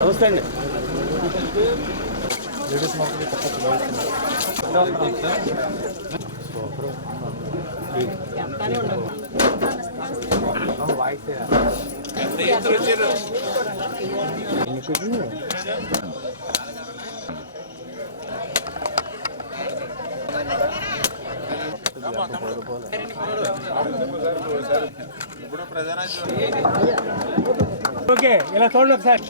నమస్తే అండి. ఓకే, ఇలా చూడండి ఒకసారి.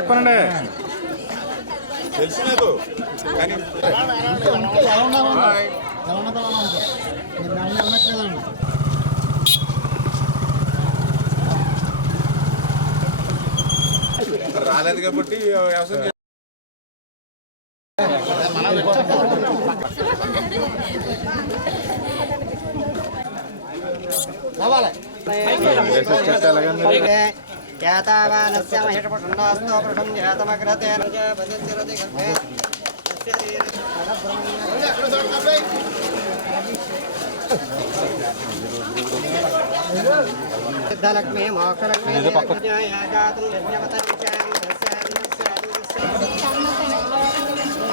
ఎక్కనండి తెలిసిలేదు కానీ రాలేదు కాబట్టి వ్యవసాయం సిద్ధలక్ష్మీ మోక్షలక్ష్మీ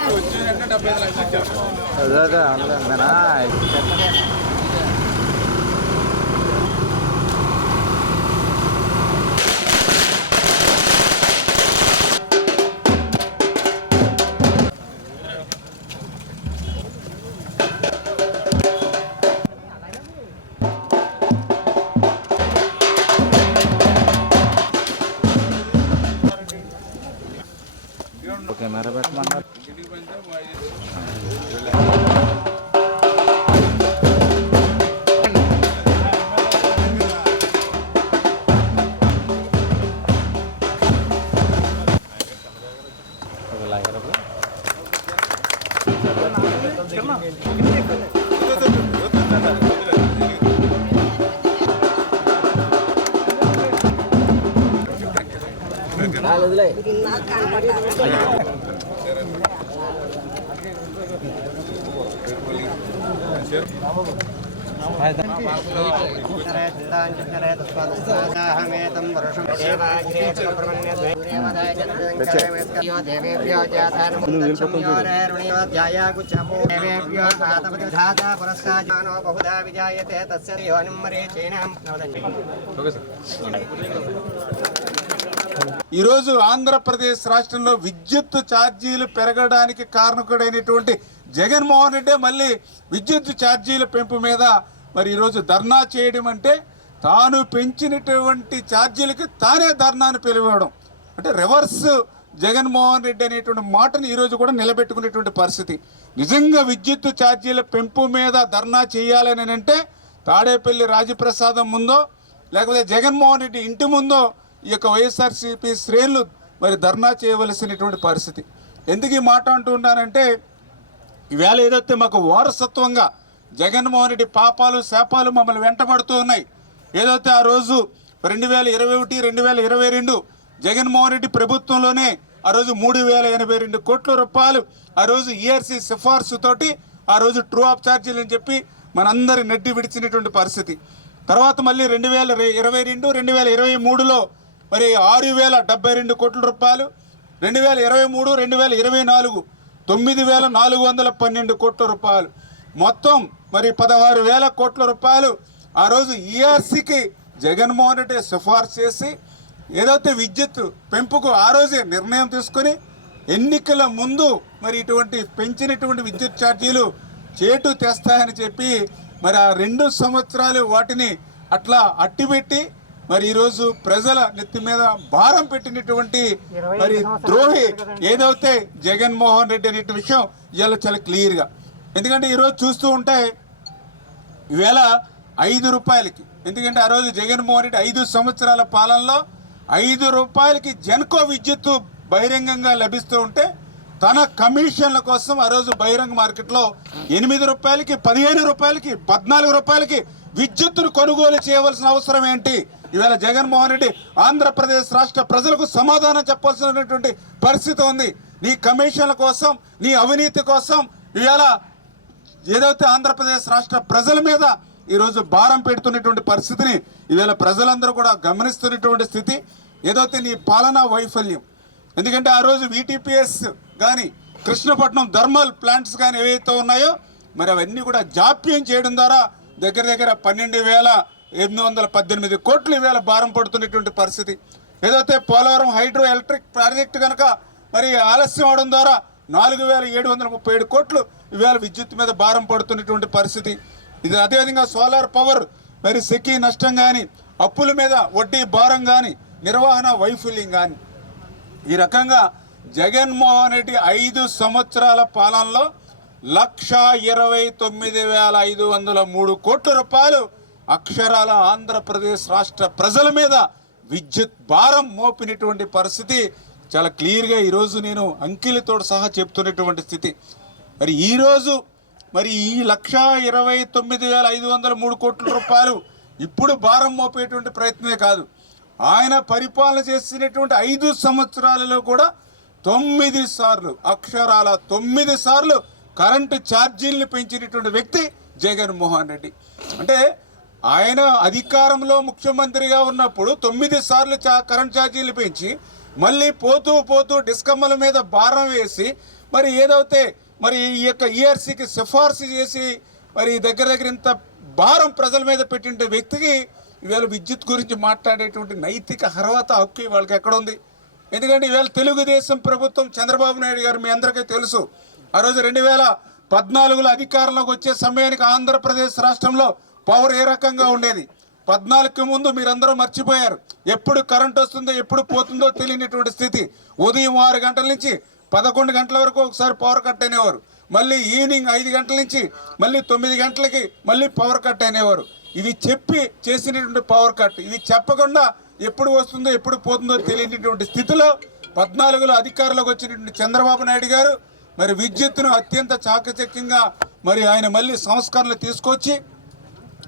వచ్చిందంటే 75 లక్షలు ఇచ్చారు. కెమెరా పెట్టమన్నారు. ఈరోజు ఆంధ్రప్రదేశ్ రాష్ట్రంలో విద్యుత్ ఛార్జీలు పెరగడానికి కారణకుడైనటువంటి జగన్మోహన్ రెడ్డి మళ్ళీ విద్యుత్ ఛార్జీల పెంపు మీద మరి ఈరోజు ధర్నా చేయడం అంటే తాను పెంచినటువంటి ఛార్జీలకి తానే ధర్నాను పిలువడం అంటే రివర్స్ జగన్మోహన్ రెడ్డి అనేటువంటి మాటను ఈరోజు కూడా నిలబెట్టుకునేటువంటి పరిస్థితి. నిజంగా విద్యుత్ ఛార్జీల పెంపు మీద ధర్నా చేయాలని అంటే తాడేపల్లి రాజప్రసాదం ముందో లేకపోతే జగన్మోహన్ రెడ్డి ఇంటి ముందో ఈ యొక్క వైఎస్ఆర్సీపీ శ్రేణులు మరి ధర్నా చేయవలసినటువంటి పరిస్థితి. ఎందుకు ఈ మాట అంటున్నానంటే ఈవేళ ఏదైతే మాకు వారసత్వంగా జగన్మోహన్ రెడ్డి పాపాలు శాపాలు మమ్మల్ని వెంటబడుతూ ఉన్నాయి. ఏదైతే ఆ రోజు 2021, 2022 జగన్మోహన్ రెడ్డి ప్రభుత్వంలోనే ఆ రోజు 3082 కోట్ల రూపాయలు ఆ రోజు ఈఆర్సీ సిఫార్సుతోటి ఆ రోజు ట్రూ ఆఫ్ ఛార్జీలు అని చెప్పి మనందరి నెట్టి విడిచినటువంటి పరిస్థితి. తర్వాత మళ్ళీ 2022, 2023లో మరి 6072 కోట్ల రూపాయలు, 2023, 2024 9412 కోట్ల రూపాయలు, మొత్తం మరి 16,000 కోట్ల రూపాయలు ఆ రోజు ఈఆర్సీకి జగన్మోహన్ రెడ్డి సిఫార్సు చేసి ఏదైతే విద్యుత్ పెంపుకు ఆ రోజే నిర్ణయం తీసుకొని ఎన్నికల ముందు మరి ఇటువంటి పెంచినటువంటి విద్యుత్ ఛార్జీలు చేటు తెస్తాయని చెప్పి మరి ఆ 2 సంవత్సరాలు వాటిని అట్లా అట్టిపెట్టి మరి ఈరోజు ప్రజల నెత్తి మీద భారం పెట్టినటువంటి మరి ద్రోహి ఏదైతే జగన్మోహన్ రెడ్డి అనే విషయం ఇవాళ చాలా క్లియర్గా. ఎందుకంటే ఈరోజు చూస్తూ ఉంటే ఈవేళ 5 రూపాయలకి, ఎందుకంటే ఆ రోజు జగన్మోహన్ రెడ్డి 5 సంవత్సరాల పాలనలో 5 రూపాయలకి జెన్కో విద్యుత్తు బహిరంగంగా లభిస్తూ ఉంటే తన కమిషన్ల కోసం ఆ రోజు బహిరంగ మార్కెట్లో 8 రూపాయలకి, 15 రూపాయలకి, 14 రూపాయలకి విద్యుత్తును కొనుగోలు చేయవలసిన అవసరం ఏంటి? ఇవాళ జగన్మోహన్ రెడ్డి ఆంధ్రప్రదేశ్ రాష్ట్ర ప్రజలకు సమాధానం చెప్పాల్సినటువంటి పరిస్థితి ఉంది. నీ కమిషన్ల కోసం, నీ అవినీతి కోసం ఇవాళ ఏదైతే ఆంధ్రప్రదేశ్ రాష్ట్ర ప్రజల మీద ఈరోజు భారం పెడుతున్నటువంటి పరిస్థితిని ఇవాళ ప్రజలందరూ కూడా గమనిస్తున్నటువంటి స్థితి ఏదైతే నీ పాలనా వైఫల్యం. ఎందుకంటే ఆ రోజు VTPS కానీ కృష్ణపట్నం థర్మల్ ప్లాంట్స్ కానీ ఏవైతే ఉన్నాయో మరి అవన్నీ కూడా జాప్యం చేయడం ద్వారా దగ్గర దగ్గర 12,818 కోట్లు ఇవాళ భారం పడుతున్నటువంటి పరిస్థితి. ఏదైతే పోలవరం హైడ్రో ఎలక్ట్రిక్ ప్రాజెక్టు కనుక మరి ఆలస్యం అవడం ద్వారా 4,737 కోట్లు ఇవాళ విద్యుత్ మీద భారం పడుతున్నటువంటి పరిస్థితి. ఇది అదేవిధంగా సోలార్ పవర్ మరి సెకీ నష్టం కానీ అప్పుల మీద వడ్డీ భారం కానీ నిర్వహణ వైఫల్యం కానీ ఈ రకంగా జగన్మోహన్ రెడ్డి 5 సంవత్సరాల పాలనలో 1,29,503 కోట్ల రూపాయలు అక్షరాల ఆంధ్రప్రదేశ్ రాష్ట్ర ప్రజల మీద విద్యుత్ భారం మోపినటువంటి పరిస్థితి చాలా క్లియర్గా ఈరోజు నేను అంకెలతో సహా చెప్తున్నటువంటి స్థితి. మరి ఈరోజు మరి ఈ 1,29,503 కోట్ల రూపాయలు ఇప్పుడు భారం మోపేటువంటి ప్రయత్నమే కాదు, ఆయన పరిపాలన చేసినటువంటి 5 సంవత్సరాలలో కూడా 9 సార్లు అక్షరాల 9 సార్లు కరెంటు ఛార్జీలను పెంచినటువంటి వ్యక్తి జగన్మోహన్ రెడ్డి. అంటే ఆయన అధికారంలో ముఖ్యమంత్రిగా ఉన్నప్పుడు 9 సార్లు కరెంట్ ఛార్జీలు పెంచి మళ్ళీ పోతూ పోతూ డిస్కమ్మల మీద భారం వేసి మరి ఏదైతే మరి ఈ యొక్క ERCకి సిఫార్సు చేసి మరి దగ్గర ఇంత భారం ప్రజల మీద పెట్టిన వ్యక్తికి ఈవేళ విద్యుత్ గురించి మాట్లాడేటువంటి నైతిక అర్హత హక్కు వాళ్ళకి ఎక్కడ ఉంది? ఎందుకంటే ఈవేళ తెలుగుదేశం ప్రభుత్వం చంద్రబాబు నాయుడు గారు మీ అందరికీ తెలుసు, ఆ రోజు 2014లో అధికారంలోకి వచ్చే సమయానికి ఆంధ్రప్రదేశ్ రాష్ట్రంలో పవర్ ఏ రకంగా ఉండేది? 14కి ముందు మీరందరూ మర్చిపోయారు. ఎప్పుడు కరెంట్ వస్తుందో ఎప్పుడు పోతుందో తెలియనటువంటి స్థితి. ఉదయం 6 గంటల నుంచి 11 గంటల వరకు ఒకసారి పవర్ కట్ అనేవారు, మళ్ళీ ఈవినింగ్ 5 గంటల నుంచి మళ్ళీ 9 గంటలకి మళ్ళీ పవర్ కట్ అనేవారు. ఇవి చెప్పి చేసినటువంటి పవర్ కట్, ఇవి చెప్పకుండా ఎప్పుడు వస్తుందో ఎప్పుడు పోతుందో తెలియనటువంటి స్థితిలో 14లో అధికారంలోకి వచ్చినటువంటి చంద్రబాబు నాయుడు గారు మరి విద్యుత్తును అత్యంత చాకచక్యంగా మరి ఆయన మళ్ళీ సంస్కరణలు తీసుకొచ్చి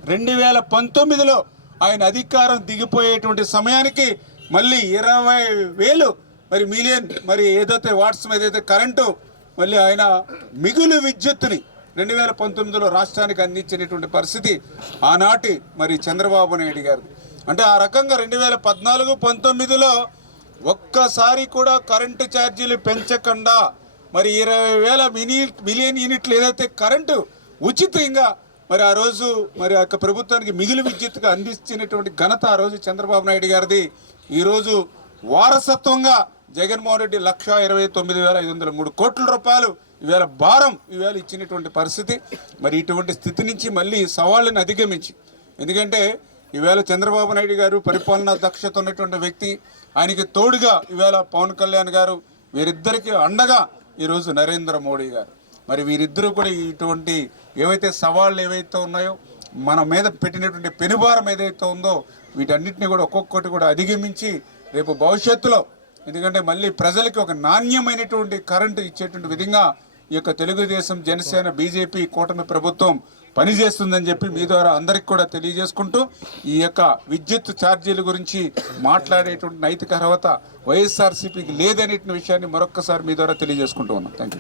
2019లో ఆయన అధికారం దిగిపోయేటువంటి సమయానికి మళ్ళీ 20,000 మరి మిలియన్ మరి ఏదైతే వాట్స్ ఏదైతే కరెంటు మళ్ళీ ఆయన మిగులు విద్యుత్తుని 2019లో రాష్ట్రానికి అందించినటువంటి పరిస్థితి ఆనాటి మరి చంద్రబాబు నాయుడు గారు. అంటే ఆ రకంగా 2014-19లో ఒక్కసారి కూడా కరెంటు ఛార్జీలు పెంచకుండా మరి 20,000 మిలియన్ యూనిట్లు ఏదైతే కరెంటు ఉచితంగా మరి ఆ రోజు మరి ఆ ప్రభుత్వానికి మిగులు విద్యుత్తుగా అందించినటువంటి ఘనత ఆ రోజు చంద్రబాబు నాయుడు గారిది. ఈరోజు వారసత్వంగా జగన్మోహన్ రెడ్డి 1,29,503 కోట్ల రూపాయలు ఈవేళ భారం ఈవేళ ఇచ్చినటువంటి పరిస్థితి. మరి ఇటువంటి స్థితి నుంచి మళ్ళీ సవాళ్ళని అధిగమించి, ఎందుకంటే ఈవేళ చంద్రబాబు నాయుడు గారు పరిపాలనా దక్షత ఉన్నటువంటి వ్యక్తి, ఆయనకి తోడుగా ఈవేళ పవన్ కళ్యాణ్ గారు, వీరిద్దరికి అండగా ఈరోజు నరేంద్ర మోడీ గారు. మరి వీరిద్దరూ కూడా ఇటువంటి ఏవైతే సవాళ్ళు ఏవైతే ఉన్నాయో మన మీద పెట్టినటువంటి పెనుభారం ఏదైతే ఉందో వీటన్నిటిని కూడా ఒక్కొక్కటి కూడా అధిగమించి రేపు భవిష్యత్తులో, ఎందుకంటే మళ్ళీ ప్రజలకి ఒక నాణ్యమైనటువంటి కరెంటు ఇచ్చేటువంటి విధంగా ఈ యొక్క తెలుగుదేశం, జనసేన, బీజేపీ కూటమి ప్రభుత్వం పనిచేస్తుందని చెప్పి మీ ద్వారా అందరికి కూడా తెలియజేసుకుంటూ ఈ యొక్క విద్యుత్ ఛార్జీల గురించి మాట్లాడేటువంటి నైతిక అర్హత వైఎస్ఆర్సీపీకి లేదనే విషయాన్ని మరొక్కసారి మీ ద్వారా తెలియజేసుకుంటూ ఉన్నాం. Thank you.